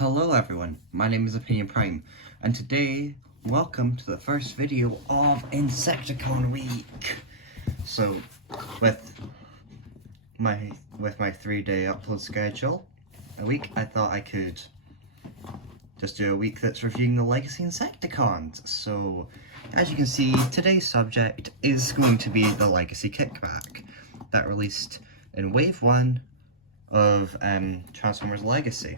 Hello everyone, my name is Opinion Prime, and today, welcome to the first video of Insecticon week. So, with my 3-day upload schedule a week, I thought I could just do a week that's reviewing the Legacy Insecticons. So, as you can see, today's subject is going to be the Legacy Kickback that released in Wave 1 of Transformers Legacy.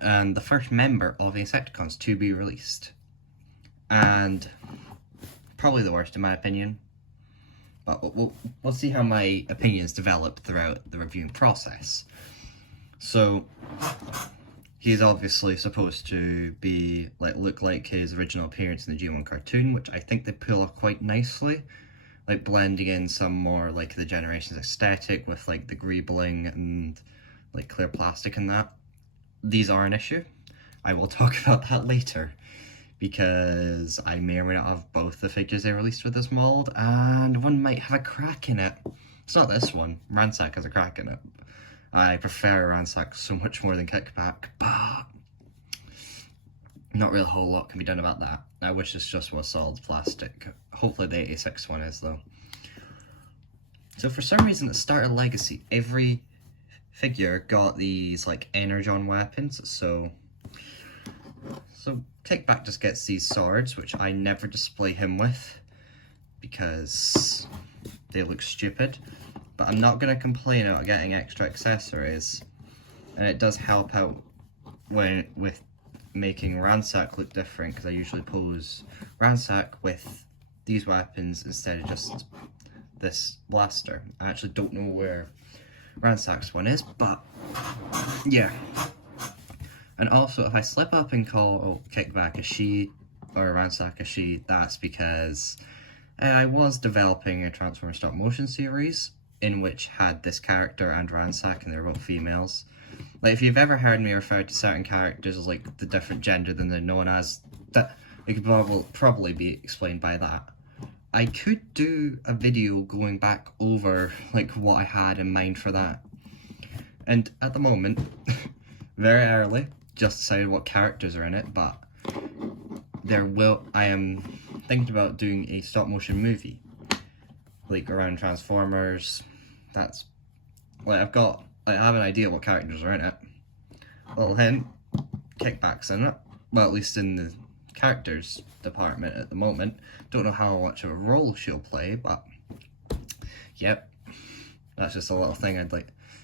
And the first member of the Insecticons to be released. And probably the worst in my opinion. But we'll see how my opinions develop throughout the reviewing process. So, he's obviously supposed to be, look like his original appearance in the G1 cartoon, which I think they pull off quite nicely. Blending in some more, the Generations aesthetic with, the greebling and, clear plastic and that. These are an issue. I will talk about that later, because I may or may not have both the figures they released with this mold, and one might have a crack in it. It's not this one. Ransack has a crack in it. I prefer Ransack so much more than Kickback, but not really a whole lot can be done about that. I wish this just was solid plastic. Hopefully the 86 one is, though. So for some reason at the start of Legacy, every figure got these energon weapons, so Kickback just gets these swords, which I never display him with because they look stupid, but I'm not going to complain about getting extra accessories, and it does help out with making Ransack look different, because I usually pose Ransack with these weapons instead of just this blaster. I actually don't know where Ransack's one is, but yeah. And also, if I slip up and call Kickback a she or Ransack a she, that's because I was developing a Transformers stop motion series in which had this character and Ransack, and they were both females. If you've ever heard me refer to certain characters as the different gender than they're known as, that it could probably be explained by that. I could do a video going back over what I had in mind for that. And at the moment, very early, just decided what characters are in it, but I am thinking about doing a stop motion movie. Around Transformers. That's I have an idea what characters are in it. Little hint, Kickback's in it. Well, at least in the characters department at the moment. Don't know how much of a role she'll play, but yep, that's just a little thing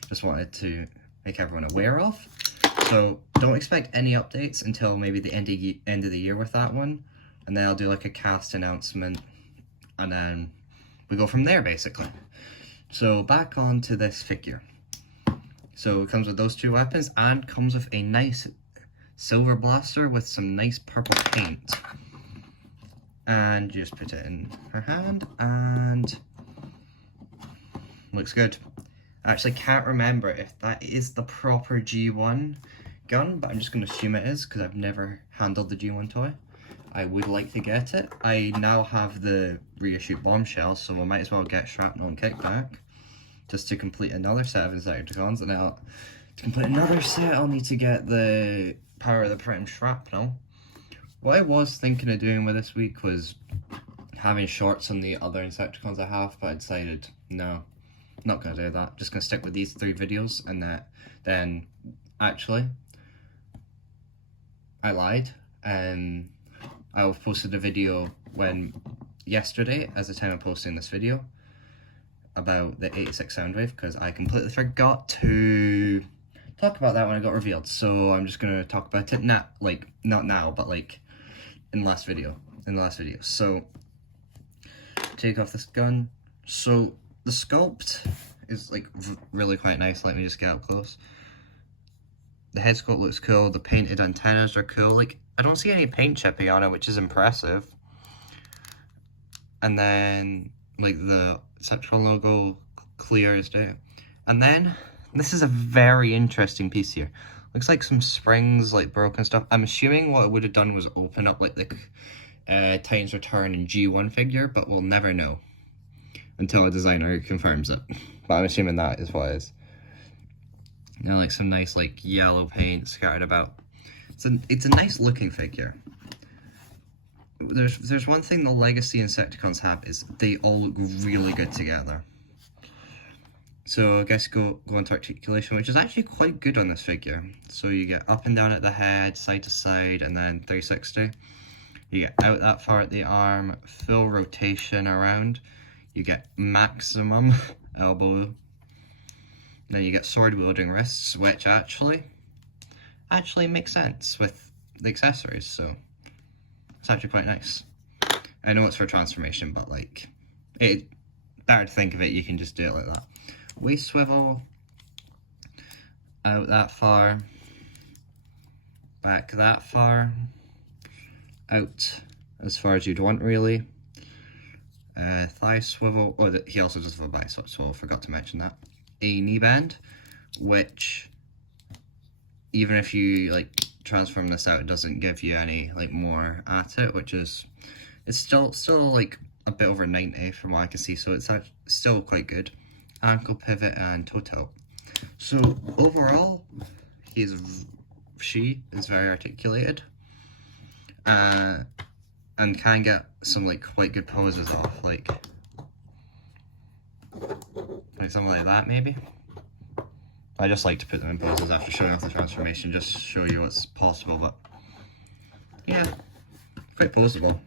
just wanted to make everyone aware of. So don't expect any updates until maybe the end of the year with that one, and then I'll do a cast announcement, and then we go from there basically. So back on to this figure. So it comes with those two weapons and comes with a nice silver blaster with some nice purple paint. And you just put it in her hand and looks good. I actually can't remember if that is the proper G1 gun, but I'm just going to assume it is because I've never handled the G1 toy. I would like to get it. I now have the reissue bombshell, so I might as well get Shrapnel and Kickback just to complete another set of Insecticons. And now to complete another set, I'll need to get the Power of the Prime Shrapnel. What I was thinking of doing with this week was having shorts on the other Insecticons I have, but I decided no, not going to do that. Just going to stick with these 3 videos, and then actually I lied, and I posted a video yesterday as the time of posting this video about the 86 Soundwave, because I completely forgot to talk about that when it got revealed. So I'm just gonna talk about it not now, but in the last video. So take off this gun. So the sculpt is really quite nice. Let me just get up close. The head sculpt looks cool. The painted antennas are cool. I don't see any paint chipping on it, which is impressive. And then the Insecticon logo clear as day. And then this is a very interesting piece here. Looks like some springs broken stuff. I'm assuming what it would have done was open up the Titan's Return in G1 figure, but we'll never know until a designer confirms it. But I'm assuming that is what it is. You know, like some nice like yellow paint scattered about. It's a nice looking figure. There's one thing the Legacy Insecticons have is they all look really good together. So I guess go into articulation, which is actually quite good on this figure. So you get up and down at the head, side to side, and then 360. You get out that far at the arm, full rotation around. You get maximum elbow. Then you get sword wielding wrists, which actually makes sense with the accessories, so it's actually quite nice. I know it's for transformation, but like, it better to think of it, you can just do it like that. Waist swivel, out that far, back that far, out as far as you'd want really. Thigh swivel, oh, he also does have a bicep swivel, forgot to mention that. A knee bend, which even if you like transform this out, it doesn't give you any like more at it, which is, it's still like a bit over 90 from what I can see, so it's still quite good. Ankle pivot and toe tilt. So overall, she is very articulated, and can get some like quite good poses off, like something like that maybe. I just like to put them in poses after showing off the transformation, just to show you what's possible, but yeah, quite posable.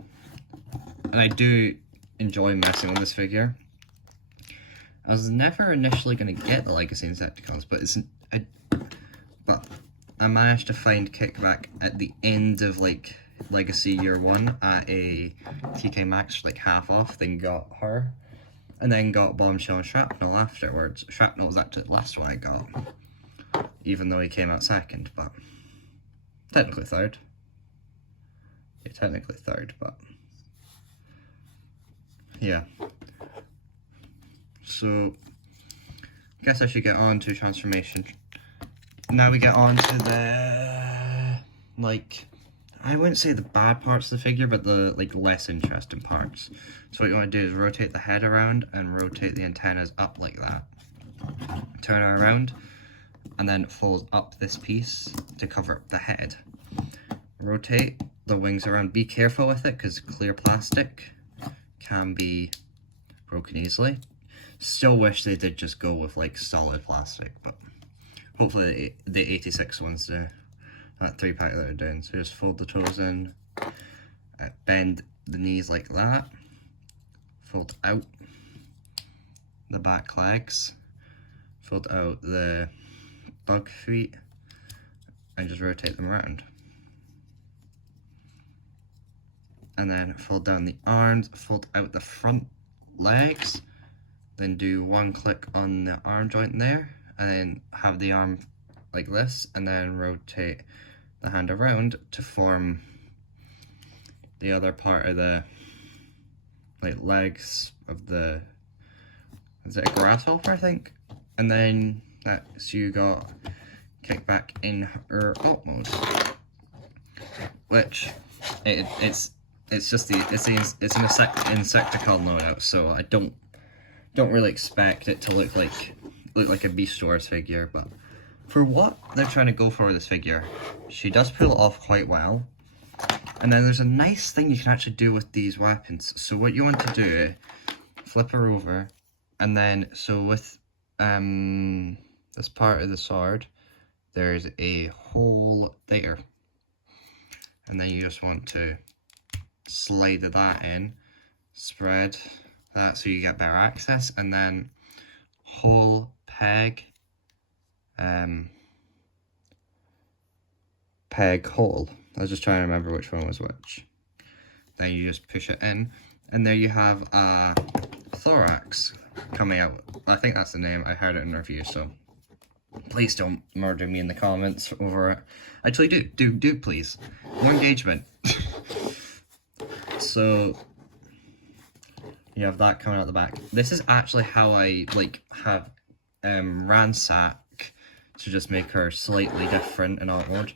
And I do enjoy messing with this figure. I was never initially going to get the Legacy Insecticons, but I managed to find Kickback at the end of like Legacy Year 1 at a TK Maxx for like half off, then got her, and then got Bombshell and Shrapnel afterwards. Shrapnel was actually the last one I got, even though he came out second, but technically third. Yeah, technically third, but yeah. So, I guess I should get on to transformation. Now we get on to the, like, I wouldn't say the bad parts of the figure, but the, like, less interesting parts. So what you want to do is rotate the head around and rotate the antennas up like that. Turn her around, and then fold up this piece to cover up the head. Rotate the wings around. Be careful with it, because clear plastic can be broken easily. Still wish they did just go with like solid plastic, but hopefully the 86 ones do. That 3-pack that they're doing. So just fold the toes in, bend the knees like that, fold out the back legs, fold out the bug feet, and just rotate them around. And then fold down the arms, fold out the front legs, then do one click on the arm joint there, and then have the arm like this, and then rotate the hand around to form the other part of the like legs of the, is it a grasshopper, I think? And then that's, you got Kickback in her alt mode, which it's an Insecticon loadout, so I don't really expect it to look like a Beast Wars figure, but for what they're trying to go for with this figure, she does pull it off quite well. And then there's a nice thing you can actually do with these weapons. So what you want to do, flip her over, and then so with this part of the sword, there's a hole there, and then you just want to slide that in, spread that so you get better access, and then hole, peg, peg, hole. I was just trying to remember which one was which. Then you just push it in, and there you have a thorax coming out. I think that's the name. I heard it in a review, so please don't murder me in the comments over it. Actually, do please. More engagement. So you have that coming out the back. This is actually how I like have Ransack to just make her slightly different in alt mode.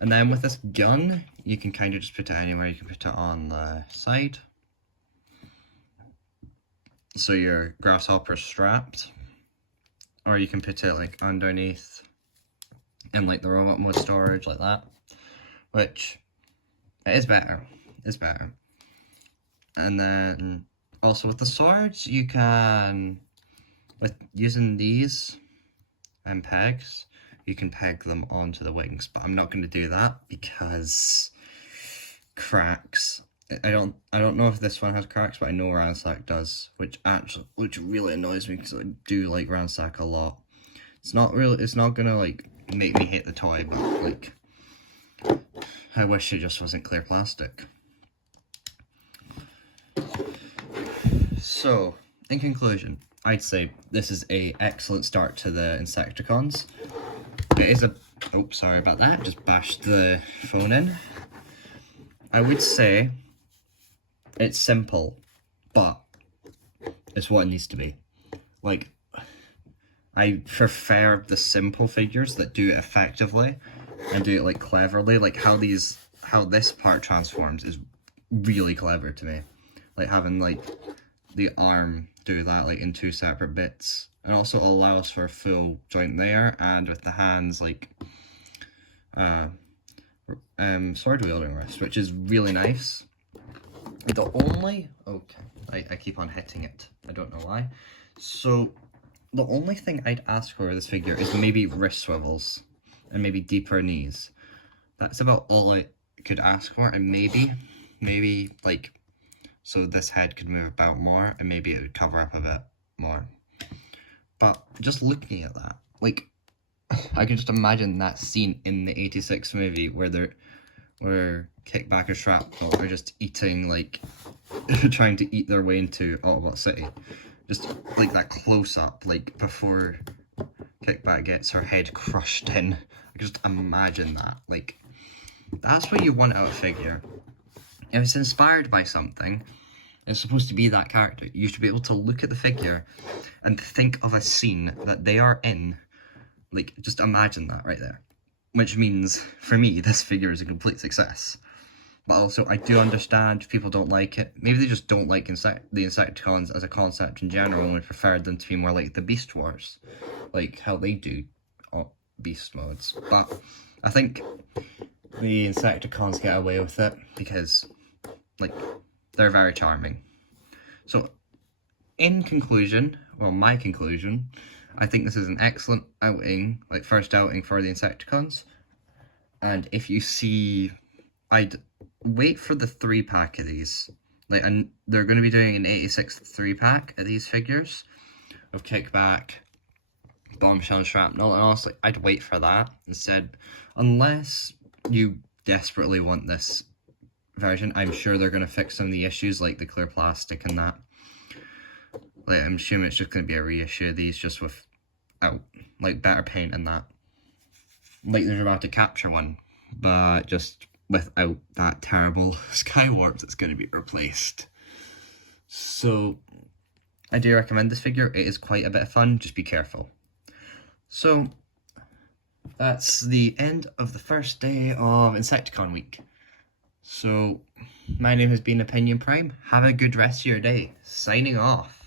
And then with this gun, you can kind of just put it anywhere. You can put it on the side, so your grasshopper's strapped, or you can put it like underneath in like the robot mode storage like that, which it is better. It's better. And then also with the swords, you can, with using these and pegs, you can peg them onto the wings, but I'm not going to do that because cracks. I don't know if this one has cracks, but I know Ransack does, which really annoys me because I do like Ransack a lot. It's not gonna like make me hate the toy, but like I wish it just wasn't clear plastic. So, in conclusion, I'd say this is a excellent start to the Insecticons. It is a... Oh, sorry about that. Just bashed the phone in. I would say it's simple, but it's what it needs to be. Like, I prefer the simple figures that do it effectively and do it like cleverly. Like how this part transforms is really clever to me. Like having like the arm do that like in two separate bits, and also allows for a full joint there, and with the hands like sword wielding wrist, which is really nice. The only I keep on hitting it, I don't know why. So the only thing I'd ask for this figure is maybe wrist swivels and maybe deeper knees. That's about all I could ask for, and maybe like so this head could move about more, and maybe it would cover up a bit more. But just looking at that, like, I can just imagine that scene in the '86 movie where Kickback or Shrapnel are just eating, like, trying to eat their way into Autobot City. Just, like, that close-up, like, before Kickback gets her head crushed in. I can just imagine that. Like, that's what you want out of a figure. If it's inspired by something, it's supposed to be that character. You should be able to look at the figure and think of a scene that they are in. Like, just imagine that right there. Which means, for me, this figure is a complete success. But also, I do understand if people don't like it. Maybe they just don't like the Insecticons as a concept in general, and would prefer them to be more like the Beast Wars. Like how they do Beast modes. But I think the Insecticons get away with it because, like, they're very charming. So, in conclusion, well, my conclusion, I think this is an excellent outing, like first outing for the Insecticons. And if you see, I'd wait for the 3-pack of these. Like, and they're going to be doing an '86 3-pack of these figures of Kickback, Bombshell, and Shrapnel. And honestly, I'd wait for that instead, unless you desperately want this version. I'm sure they're going to fix some of the issues, like the clear plastic and that. Like, I'm assuming it's just going to be a reissue of these, just with like better paint and that. Like they're about to capture one, but just without that terrible Skywarp that's going to be replaced. So I do recommend this figure. It is quite a bit of fun, just be careful. So that's the end of the first day of Insecticon week. So my name has been Opinion Prime. Have a good rest of your day. Signing off.